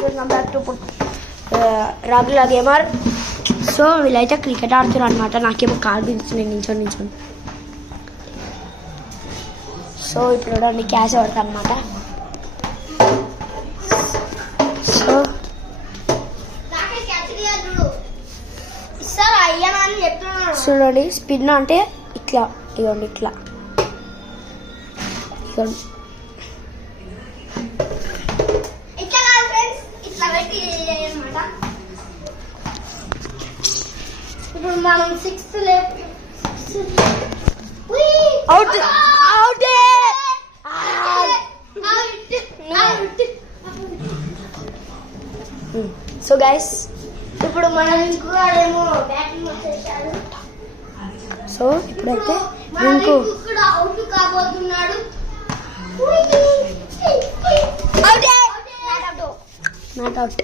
Welcome back to Ragula gamer. So వీళ్ళైతే cricket ఆడుతున్నారు అనమాట. నాకేమో కాల్ పిలుస్తున్నాయి నించొని. సో ఇప్పుడు చూడండి క్యాచ్ పడతా అనమాట. సో చూడండి స్పిన్ అంటే ఇట్లా ఇవ్వండి, ఇట్లా ఇప్పుడు మనం 6th out out. So guys ఇప్పుడు మనం ఇంకోడేమో బ్యాటింగ్ వచ్చేసాడు. సో ఇప్పుడైతే ఇంకో అవుట్ కాబోతున్నాడు. Not out.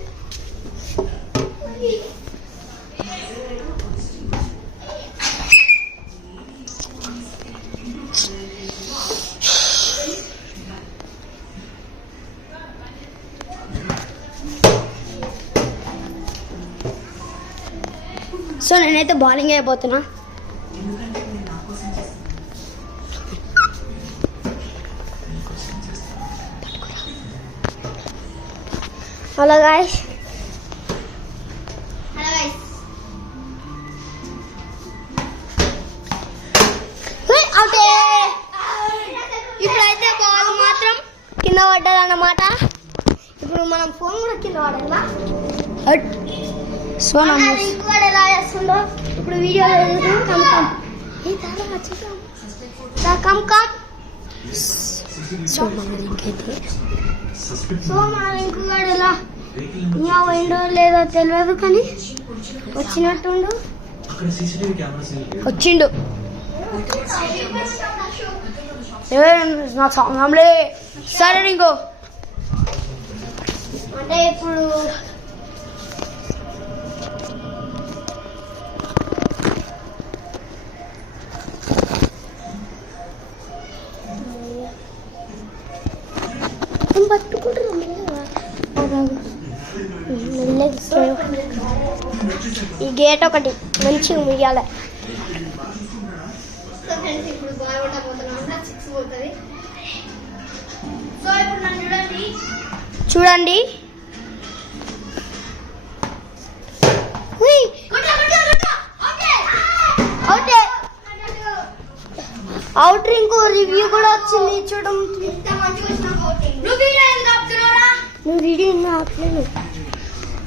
సో నేనైతే బౌలింగ్ అయిపోతున్నా. హలో గాయ్స్, ఇప్పుడైతే బాల్ మాత్రం కింద పడ్డదన్నమాట. ఇప్పుడు మనం ఫోన్ కూడా కింద పడాలా. సో ఇంకోటి ఎలా చేస్తుండో ఇప్పుడు వీడియో కమ్ సో మన ఇంకైతే సో మన ఇంకోటి ఎలా పోయిండో లేదో తెలియదు, కానీ వచ్చినట్టుండు. వచ్చిండు. నా సాంగ్లే సరే ఇంకో అంటే ఇప్పుడు పట్టుకుంటారు. ఈ గేట్ ఒకటి మంచిగా ముయ్యాలి. ఇప్పుడు సో ఇప్పుడు నన్ను చూడండి. అవుట్ ఇంకో రివ్యూ కూడా వచ్చింది చూడండి. నువ్వు వీడియో ఆపలేను.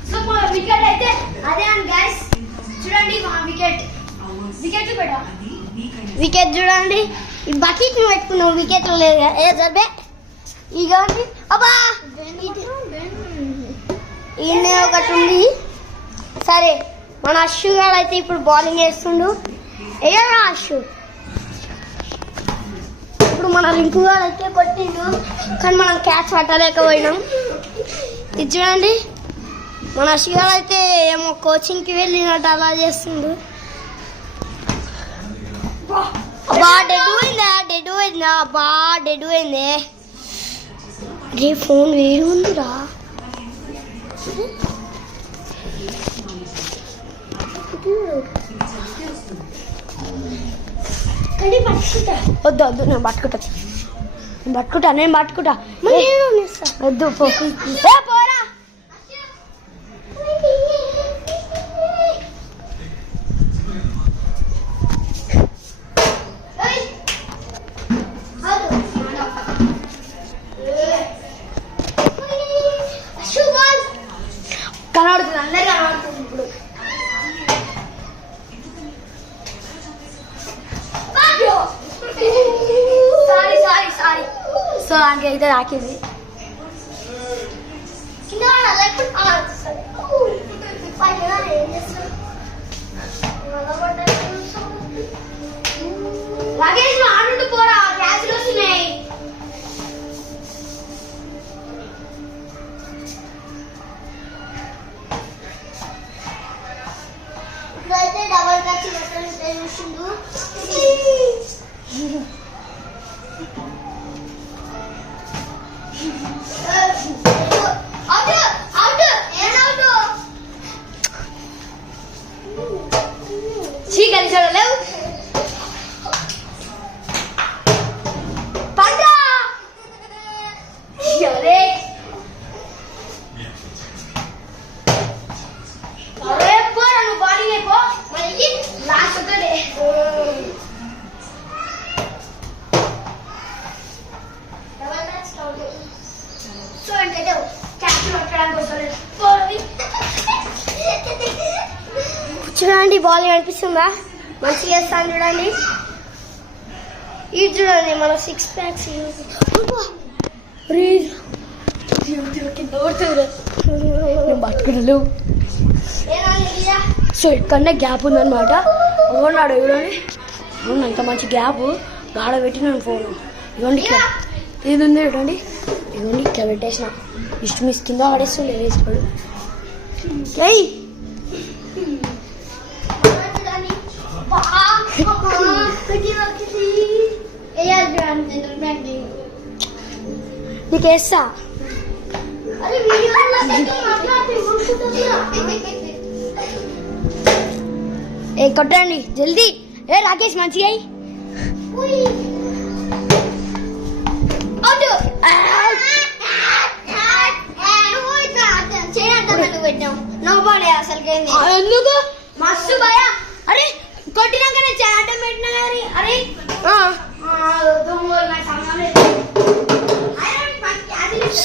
సో మా వికెట్ అయితే అదే అండి గైస్, చూడండి మా వికెట్ చూపెట్టా. వికెట్ చూడండి. ఈ బకెట్ ను పెట్టుకున్నావు, వికెట్ లేదు. ఏ జబ్బే ఇక అబ్బా ఈయన ఒకటి ఉంది. సరే మన అశ్వు గారు అయితే ఇప్పుడు బౌలింగ్ వేస్తుండు. ఏరా అశ్వు. ఇప్పుడు మన రింకు గారు అయితే కొట్టిండు, కానీ మనం క్యాచ్ పట్టలేకపోయినాం. ఇది చూడండి మన అశ్వు గారు అయితే ఏమో కోచింగ్కి వెళ్ళినట్టు అలా చేస్తుండు. అబ్బా డెడ్ పోయిందా అబ్బా డెడ్ పోయిందే. రే ఫోన్ వేరు ఉందిరా. వద్దు వద్దు, నేను పట్టుకుంటా వద్దు పోరా. కనబడుతుంది, అందరు కనబడుతుంది ఇప్పుడు. సారీ సో దానికైతే రాకింది. లగేజ్ ఆడుంటూ పోరా, క్యాచ్లు వస్తున్నాయి. ఇప్పుడైతే డబల్ క్యాచ్ చూసిండు. అవుట్ నువ్వు బౌలింగ్ అయిపో మనకి లాస్ట్ ఒకటే సో అంటే క్యాప్టెన్ కొట్టడానికి వస్తలేదు చూడండి బాల్ కనిపిస్తుందా మంచిగా వేస్తాను చూడండి ఇది చూడండి మన 6 ప్యాక్స్ పట్టుకున్నాడు. సో ఇక్కడనే గ్యాప్ ఉందన్నమాట. అవునాడు చూడండి. అవును ఇంత మంచి గ్యాప్ గాడ పెట్టినాను ఫోన్. ఇవ్వండి ఇది ఉంది చూడండి. ఇవ్వండి ఇక్కడ పెట్టేసిన ఇష్ట మిస్ కింద పడేస్తుండే వేసుకోడు. నీకు వేస్తా ఏ కొట్టండి జల్దీ. ఏ రాకేష్ మంచిగా ఎందుకు మస్తు భయ. అరే కొట్టినాకనే అడ్డం పెట్టినా కానీ అరే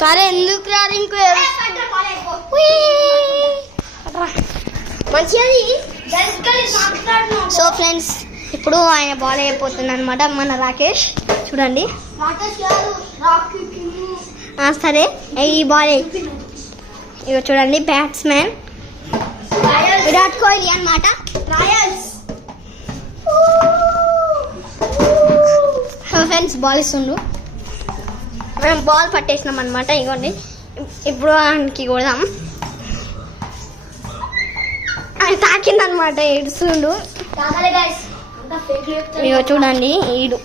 సరే ఎందుకు రాదు ఇంకో మంచిగా. సో ఫ్రెండ్స్ ఇప్పుడు ఆయన బాల్ అయిపోతుంది అనమాట మన రాకేష్ చూడండి. సరే ఈ బాల్ ఇక చూడండి బ్యాట్స్మెన్ విరాట్ కోహ్లీ అనమాట. ఫ్రెండ్స్ బాల్ ఇస్తుండు. మనం బాల్ పట్టేసినాం అనమాట. ఇగోండి ఇప్పుడు ఆయనకి కొడదాం. ఆయన తాకిందనమాట ఏడుస్తుండు. ఇగో చూడండి ఈడు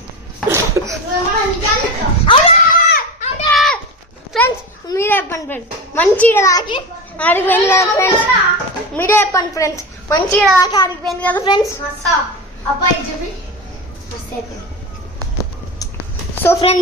ఫ్రెండ్స్ మీరే చెప్పండి ఫ్రెండ్స్ మంచిగా తాకి ఆడిపోయింది కదా ఫ్రెండ్స్. మీరే చెప్పండి ఫ్రెండ్స్ మంచిగా తాకి ఆడిపోయింది కదా ఫ్రెండ్స్. అబ్బాయి చెప్పి సో ఫ్రెండ్స్